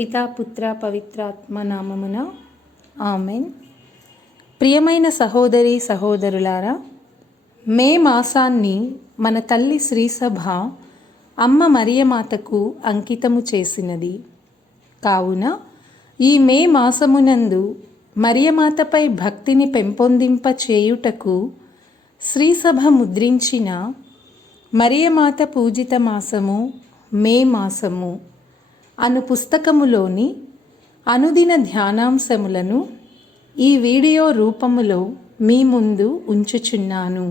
పితా పుత్ర పవిత్రాత్మ నామమున ఆమెన్. ప్రియమైన సహోదరి సహోదరులారా, మే మాసాన్ని మన తల్లి శ్రీసభ అమ్మ మరియమాతకు అంకితము చేసినది. కావున ఈ మే మాసమునందు మరియమాతపై భక్తిని పెంపొందింప చేయుటకు శ్రీసభ ముద్రించిన మరియమాత పూజిత మాసము మే మాసము అను పుస్తకములోని అనుదిన ధ్యానాంశములను ఈ వీడియో రూపములో మీ ముందు ఉంచుచున్నాను.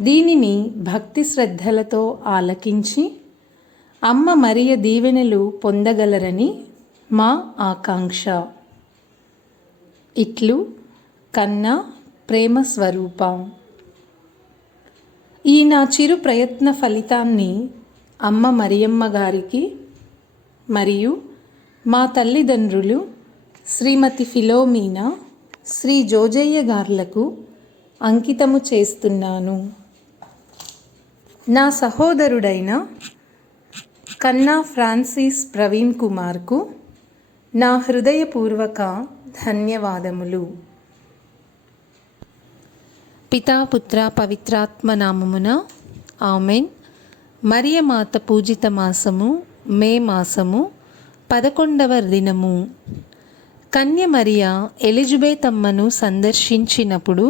దీనిని భక్తి శ్రద్ధలతో ఆలకించి అమ్మ మరియ దీవెనలు పొందగలరని మా ఆకాంక్ష. ఇట్లు కన్నా ప్రేమ స్వరూప. ఈ నా చిరు ప్రయత్న ఫలితాన్ని అమ్మ మరియమ్మ గారికి మరియు మా తల్లిదండ్రులు శ్రీమతి ఫిలోమీనా, శ్రీ జోజయ్య గార్లకు అంకితము చేస్తున్నాను. నా సహోదరుడైన కన్నా ఫ్రాన్సిస్ ప్రవీణ్ కుమార్కు నా హృదయపూర్వక ధన్యవాదములు. పితా పుత్ర పవిత్రాత్మ నామమున ఆమెన్. మరియమాత పూజిత మాసము మే మాసము 11వ దినము. కన్య మరియ ఎలిజబెత్ అమ్మను సందర్శించినప్పుడు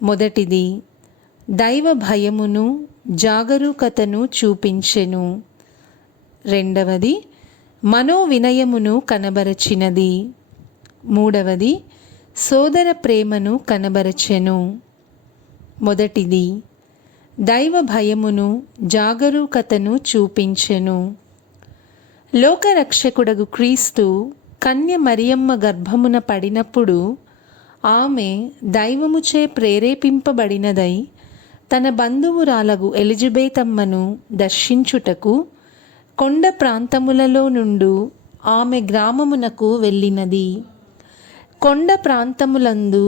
మొదటిది దైవ భయమును జాగరూకతను చూపించెను. రెండవది మనోవినయమును కనబరచినది. మూడవది సోదర ప్రేమను కనబరచెను. మొదటిది దైవ భయమును జాగరూకతను చూపించెను. లోకరక్షకుడగు క్రీస్తు కన్య మరియమ్మ గర్భమున పడినప్పుడు ఆమె దైవముచే ప్రేరేపింపబడినదై తన బంధువురాలగు ఎలిజబెత్ అమ్మను దర్శించుటకు కొండ ప్రాంతములలో నుండు ఆమె గ్రామమునకు వెళ్ళినది. కొండ ప్రాంతములందు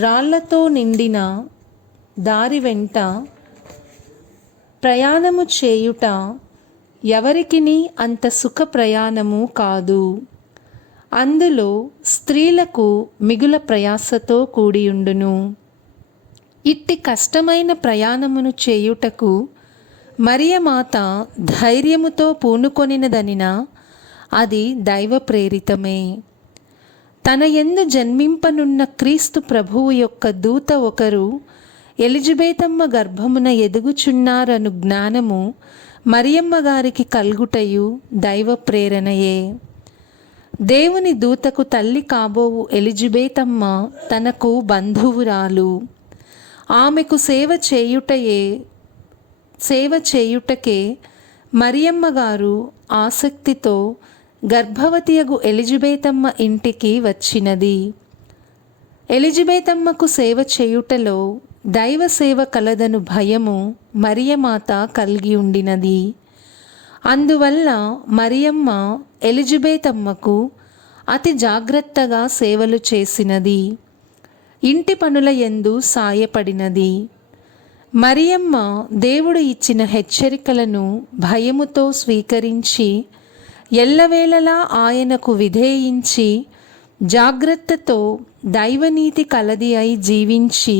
రాళ్లతో నిండిన దారి వెంట ప్రయాణము చేయుట ఎవరికిని అంత సుఖ ప్రయాణము కాదు. అందులో స్త్రీలకు మిగుల ప్రయాసతో కూడియుండును. ఇట్టి కష్టమైన ప్రయాణమును చేయుటకు మరియమాత ధైర్యముతో పూనుకొనినదనిన అది దైవ ప్రేరితమే. తన యందు జన్మింపనున్న క్రీస్తు ప్రభువు యొక్క దూత ఒకరు ఎలిజబెతమ్మ గర్భమున ఎదుగుచున్నారను జ్ఞానము మరియమ్మ గారికి కల్గుటయు దైవ ప్రేరణయే. దేవుని దూతకు తల్లి కాబోవు ఎలిజబెతమ్మ తనకు బంధువురాలు. ఆమెకు సేవ చేయుటకే మరియమ్మ గారు ఆసక్తితో గర్భవతియగు ఎలిజబెతమ్మ ఇంటికి వచ్చినది. ఎలిజబెతమ్మకు సేవ చేయుటలో దైవ సేవ కలదను భయము మరియమాత కలిగి ఉండినది. అందువల్ల మరియమ్మ ఎలిజబెతమ్మకు అతి జాగ్రత్తగా సేవలు చేసినది. ఇంటి పనుల యందు సాయపడినది. మరియమ్మ దేవుడు ఇచ్చిన హెచ్చరికలను భయముతో స్వీకరించి ఎల్లవేళలా ఆయనకు విధేయించి జాగ్రత్తతో దైవనీతి కలది అయి జీవించి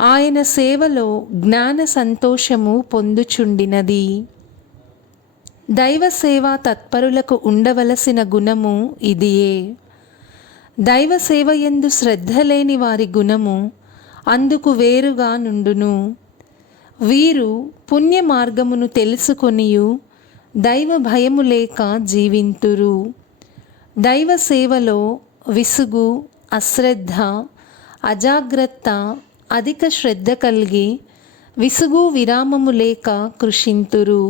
ఆయన సేవలో జ్ఞాన సంతోషము పొందుచుండినది. దైవ సేవా తత్పరులకు ఉండవలసిన గుణము ఇదియే. దైవ సేవ యందు శ్రద్ధ లేని వారి గుణము అందుకు వేరుగా నుండును. వీరు పుణ్య మార్గమును తెలుసుకొనియు దైవ భయము లేక జీవింతురు. దైవ సేవలో విసుగు, అశ్రద్ధ, అజాగ్రత్త, అధిక శ్రద్ధ కలిగి విసుగు విరామము లేక కృషింతురు.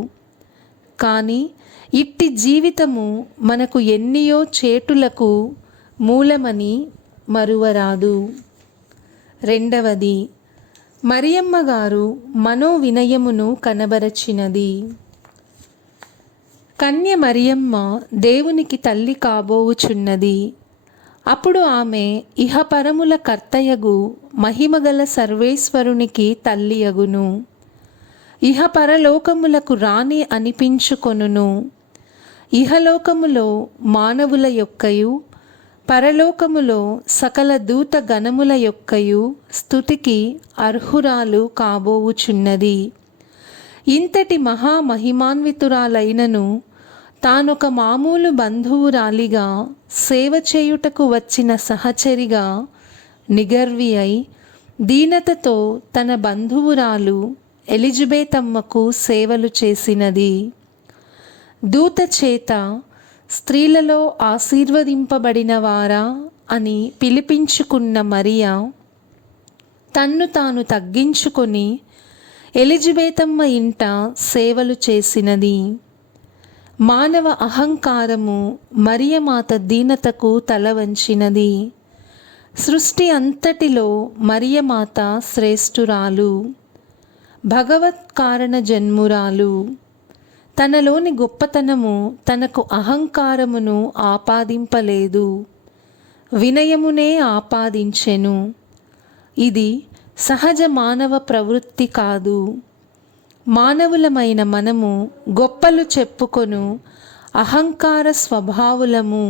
కానీ ఇట్టి జీవితము మనకు ఎన్నియో చేటులకు మూలమని మరువరాదు. రెండవది మరియమ్మ గారు మనోవినయమును కనబరచినది. కన్య మరియమ్మ దేవునికి తల్లి కాబోవుచున్నది. అప్పుడు ఆమె ఇహపరముల కర్తయగు మహిమగల సర్వేశ్వరునికి ఇహ పరలోకములకు రాణి అనిపించుకొనును. ఇహలోకములో మానవుల యొక్కయు పరలోకములో సకల దూత గణముల యొక్కయు స్తుతికి అర్హురాలు కాబోవుచున్నది. ఇంతటి మహామహిమాన్వితురాలైనను తానొక మామూలు బంధువురాలిగా సేవ చేయుటకు వచ్చిన సహచరిగా నిగర్వి అయి దీనతతో తన బంధువురాలు ఎలిజబెతమ్మకు సేవలు చేసినది. దూత చేత స్త్రీలలో ఆశీర్వదింపబడిన వారా అని పిలిపించుకున్న మరియా తన్ను తాను తగ్గించుకొని ఎలిజబెతమ్మ ఇంట సేవలు చేసినది. మానవ అహంకారము మరియమాత దీనతకు తల వంచినది. సృష్టి అంతటిలో మరియమాత శ్రేష్ఠురాలు, భగవత్ కారణ జన్మురాలు. తనలోని గొప్పతనము తనకు అహంకారమును ఆపాదింపలేదు, వినయమునే ఆపాదించెను. ఇది సహజ మానవ ప్రవృత్తి కాదు. మానవులమైన మనము గొప్పలు చెప్పుకొను అహంకార స్వభావులము.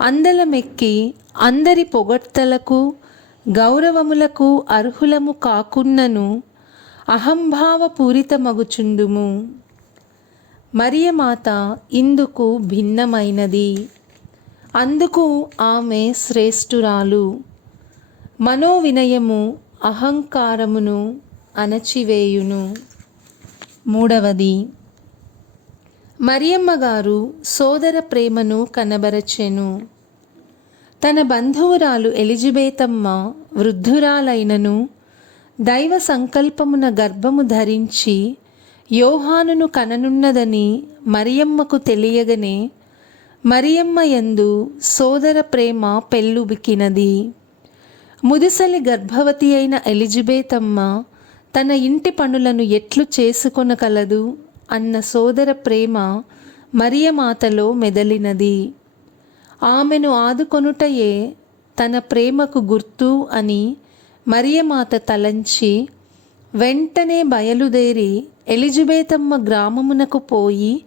అందలమెక్కి అందరి పొగడ్తలకు గౌరవములకు అర్హులము కాకున్నను అహంభావపూరితమగుచుండుము. మరియమాత ఇందుకు భిన్నమైనది. అందుకు ఆమె శ్రేష్ఠురాలు. మనోవినయము అహంకారమును అణచివేయును. మూడవది, మరియమ్మ గారు సోదర ప్రేమను కనబరచెను. తన బంధువురాలు ఎలిజబెతమ్మ వృద్ధురాలైనను దైవ సంకల్పమున గర్భము ధరించి యోహానును కననున్నదని మరియమ్మకు తెలియగనే మరియమ్మ యందు సోదర ప్రేమ పెళ్ళుబికినది. ముదిసలి గర్భవతి అయిన ఎలిజబెతమ్మ తన ఇంటి పనులను ఎట్లు చేసుకొనగలదు అన్న సోదర ప్రేమ మరియమాతలో మెదలినది. ఆమెను ఆదుకొనుటయే తన ప్రేమకు గుర్తు అని మరియమాత తలంచి వెంటనే బయలుదేరి ఎలిజబెతమ్మ గ్రామమునకు పోయి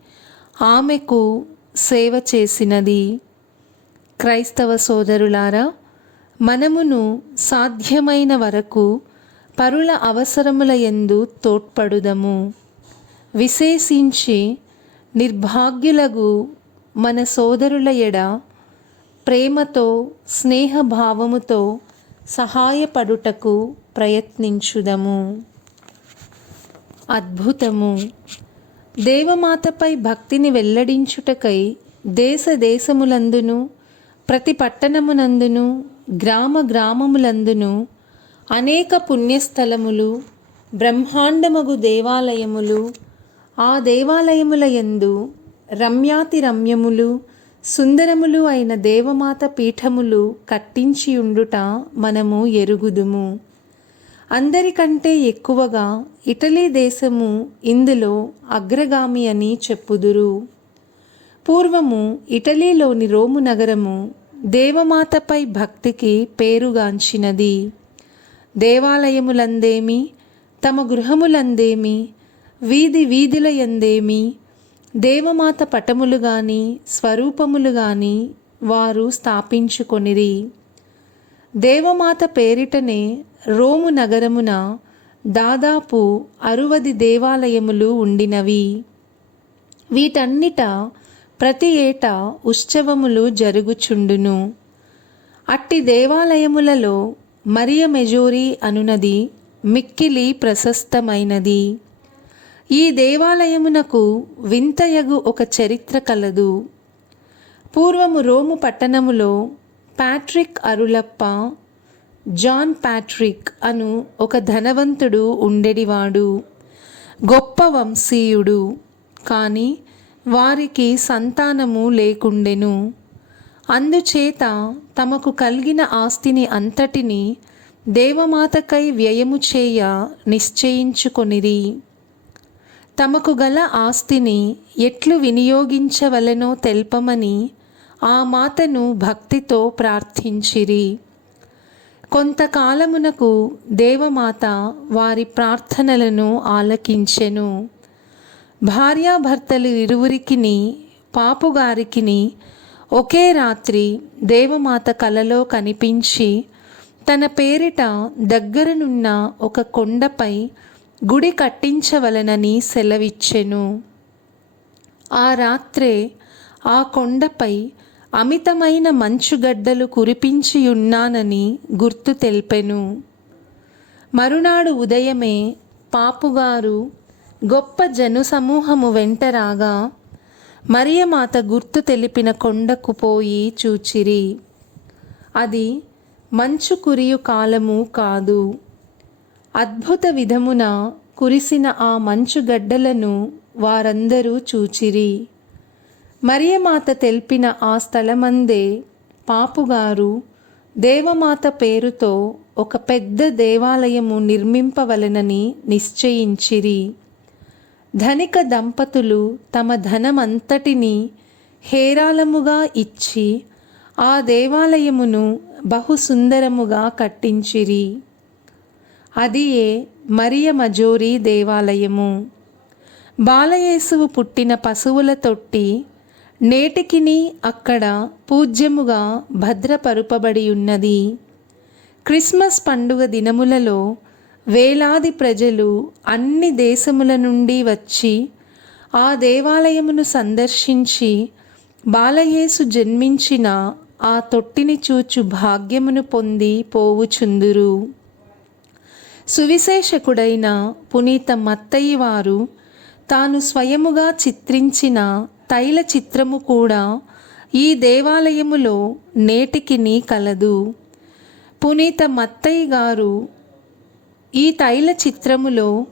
ఆమెకు సేవ చేసినది. క్రైస్తవ సోదరులారా, మనమును సాధ్యమైన వరకు పరుల అవసరముల యందు తోడ్పడుదము. విశేషించి నిర్భాగ్యులగు మన సోదరుల ఎడ ప్రేమతో స్నేహభావముతో సహాయపడుటకు ప్రయత్నించుదము. అద్భుతము. దేవమాతపై భక్తిని వెల్లడించుటకై దేశ దేశములందును ప్రతి పట్టణమునందును గ్రామ గ్రామములందును అనేక పుణ్యస్థలములు బ్రహ్మాండమగు దేవాలయములు, ఆ దేవాలయముల యందు రమ్యాతి రమ్యములు సుందరములు అయిన దేవమాత పీఠములు కట్టించియుండుట మనము ఎరుగుదుము. అందరికంటే ఎక్కువగా ఇటలీ దేశము ఇందులో అగ్రగామి అని చెప్పుదురు. పూర్వము ఇటలీలోని రోము నగరము దేవమాతపై భక్తికి పేరుగాంచినది. దేవాలయములందేమి, తమ గృహములందేమి, వీధి వీధుల యందేమి దేవమాత పటములు గాని స్వరూపములు గాని వారు స్థాపించుకొనిరి. దేవమాత పేరిటనే రోము నగరమున దాదాపు 60 దేవాలయములు ఉండినవి. వీటన్నిట ప్రతి ఏటా ఉత్సవములు జరుగుచుండును. అట్టి దేవాలయములలో మరియ మెజోరి అనునది మిక్కిలి ప్రశస్తమైనది. ఈ దేవాలయమునకు వింతయగు ఒక చరిత్ర కలదు. పూర్వము రోము పట్టణములో ప్యాట్రిక్ అరులప్ప, జాన్ ప్యాట్రిక్ అను ఒక ధనవంతుడు ఉండెడివాడు. గొప్ప వంశీయుడు. కానీ వారికి సంతానము లేకుండెను. అందుచేత తమకు కలిగిన ఆస్తిని అంతటిని దేవమాతకై వ్యయము చేయ నిశ్చయించుకొనిరి. తమకు గల ఆస్తిని ఎట్లు వినియోగించవలెనో తెల్పమని ఆ మాతను భక్తితో ప్రార్థించిరి. కొంతకాలమునకు దేవమాత వారి ప్రార్థనలను ఆలకించెను. భార్యాభర్తలు ఇరువురికిని పాపుగారికిని ఒకే రాత్రి దేవమాత కలలో కనిపించి తన పేరిట దగ్గరనున్న ఒక కొండపై గుడి కట్టించవలనని సెలవిచ్చెను. ఆ రాత్రే ఆ కొండపై అమితమైన మంచుగడ్డలు కురిపించియున్నానని గుర్తు తెల్పెను. మరునాడు ఉదయమే పాపుగారు గొప్ప జనుసమూహము వెంట రాగా మరియమాత గుర్తు తెలిపిన కొండకు పోయి చూచిరి. అది మంచు కురియు కాలము కాదు. అద్భుత విధమున కురిసిన ఆ మంచుగడ్డలను వారందరూ చూచిరి. మరియమాత తెల్పిన ఆ స్థలమందే పాపుగారు దేవమాత పేరుతో ఒక పెద్ద దేవాలయము నిర్మింపవలెనని నిశ్చయించిరి. ధనిక దంపతులు తమ ధనమంతటిని హేరాళముగా ఇచ్చి ఆ దేవాలయమును బహు సుందరముగా కట్టించిరి. అదియే మరియ మజోరీ దేవాలయము. బాలయేసువు పుట్టిన పశువుల తొట్టి నేటికిని అక్కడ పూజ్యముగా భద్రపరుపబడి ఉన్నది. క్రిస్మస్ పండుగ దినములలో వేలాది ప్రజలు అన్ని దేశముల నుండి వచ్చి ఆ దేవాలయమును సందర్శించి బాలయేసు జన్మించిన ఆ తొట్టిని చూచు భాగ్యమును పొంది పోవుచుందురు. సువిశేషకుడైన పునీత మత్తయి వారు తాను స్వయముగా చిత్రించిన తైల చిత్రము కూడా ఈ దేవాలయములో నేటికిని కలదు. పునీత మత్తయి గారు ఈ తైల చిత్రములో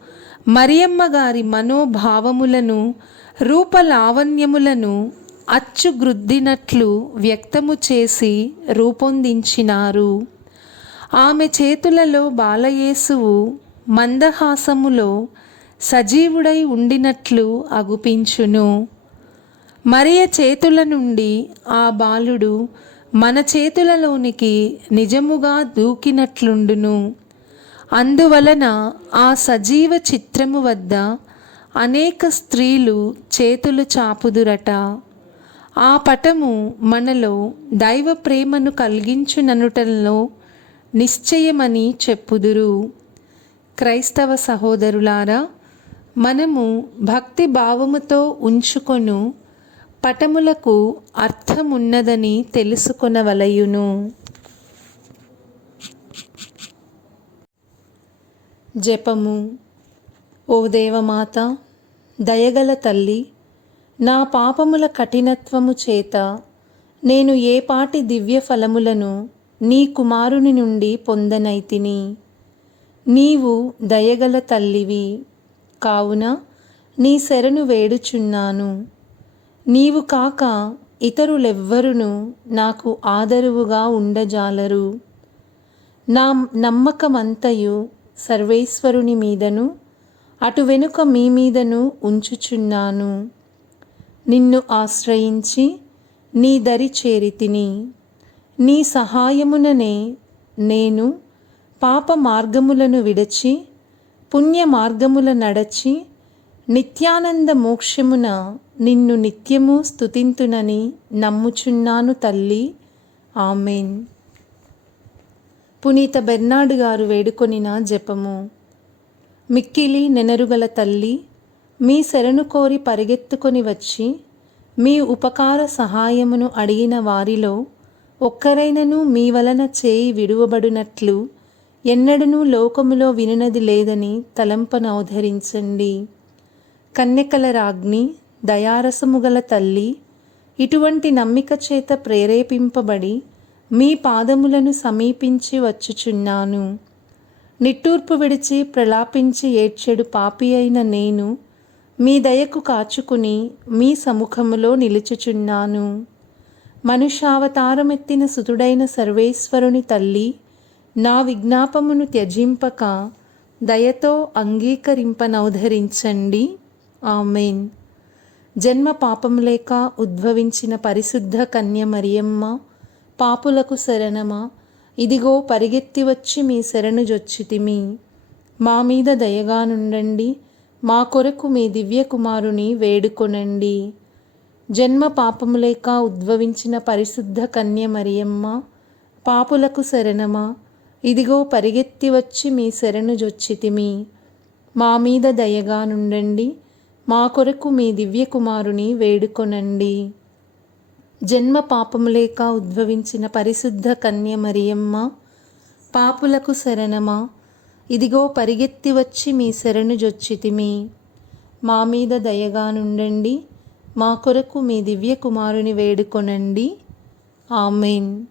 మరియమ్మ గారి మనోభావములను రూపలావణ్యములను అచ్చుగ్రుద్దినట్లు వ్యక్తము చేసి రూపొందించినారు. ఆమె చేతులలో బాలయేసువు మందహాసములో సజీవుడై ఉండినట్లు అగుపించును. మరియ చేతుల నుండి ఆ బాలుడు మన చేతులలోనికి నిజముగా దూకినట్లుండును. అందువలన ఆ సజీవ చిత్రము వద్ద అనేక స్త్రీలు చేతులు చాపుదురట. ఆ పటము మనలో దైవ ప్రేమను కలిగించుననుటలో నిశ్చయమని చెప్పుదురు. క్రైస్తవ సహోదరులారా, మనము భక్తి భావముతో ఉంచుకొను పటములకు అర్థమున్నదని తెలుసుకొనవలయును. జపము. ఓ దేవమాత, దయగల తల్లి, నా పాపముల కఠినత్వము చేత నేను ఏపాటి దివ్య ఫలములను నీ కుమారుని నుండి పొందనైతిని. నీవు దయగల తల్లివి కావున నీ శరణు వేడుచున్నాను. నీవు కాక ఇతరులెవ్వరును నాకు ఆదరువుగా ఉండజాలరు. నా నమ్మకమంతయు సర్వేశ్వరుని మీదను అటు వెనుక మీ మీదను ఉంచుచున్నాను. నిన్ను ఆశ్రయించి నీ దరి చేరితిని. నీ సహాయముననే నేను పాప మార్గములను విడచి పుణ్య మార్గముల నడచి నిత్యానంద మోక్షమున నిన్ను నిత్యము స్తుతింతునని నమ్ముచున్నాను తల్లి. ఆమెన్. పునీత బెర్నార్డ్ గారు వేడుకొనిన జపము. మిక్కిలి నెనరుగల తల్లి, మీ శరణు కోరి పరిగెత్తుకొని వచ్చి మీ ఉపకార సహాయమును అడిగిన వారిలో ఒక్కరైనను మీ వలన చేయి విడువబడినట్లు ఎన్నడనూ లోకములో వినునది లేదని తలంపనౌధరించండి. కన్యకల రాజ్ఞి, దయారసముగల తల్లి, ఇటువంటి నమ్మిక చేత ప్రేరేపింపబడి మీ పాదములను సమీపించి వచ్చుచున్నాను. నిట్టూర్పు విడిచి ప్రలాపించి ఏడ్చెడు పాపి అయిన నేను మీ దయకు కాచుకుని మీ సముఖములో నిలుచుచున్నాను. మనుష్యావతారమెత్తిన సుతుడైన సర్వేశ్వరుని తల్లి, నా విజ్ఞాపమును త్యజింపక దయతో అంగీకరింపనౌధరించండి. ఆమెన్. జన్మ పాపము లేక ఉద్భవించిన పరిశుద్ధ కన్య మరియమ్మ, పాపులకు శరణమా, ఇదిగో పరిగెత్తి వచ్చి మీ శరణు జొచ్చితిమి. మా మీద దయగా నుండండి, మా కొరకు మీ దివ్య కుమారుని వేడుకొనండి. జన్మ పాపము లేక ఉద్భవించిన పరిశుద్ధ కన్య మరియమ్మ, పాపులకు శరణమా. ఇదిగో పరిగెత్తి వచ్చి మీ శరణు జొచ్చితిమి. మా మీద దయగా నుండండి, మా కొరకు మీ దివ్యకుమారుని వేడుకొనండి. జన్మ పాపము లేక ఉద్భవించిన పరిశుద్ధ కన్య మరియమ్మ, పాపులకు శరణమా. ఇదిగో పరిగెత్తి వచ్చి మీ శరణు జొచ్చితిమి. మా మీద దయగా నుండండి, మా కొరకు మీ దివ్యకుమారుని వేడుకొనండి. ఆమెన్.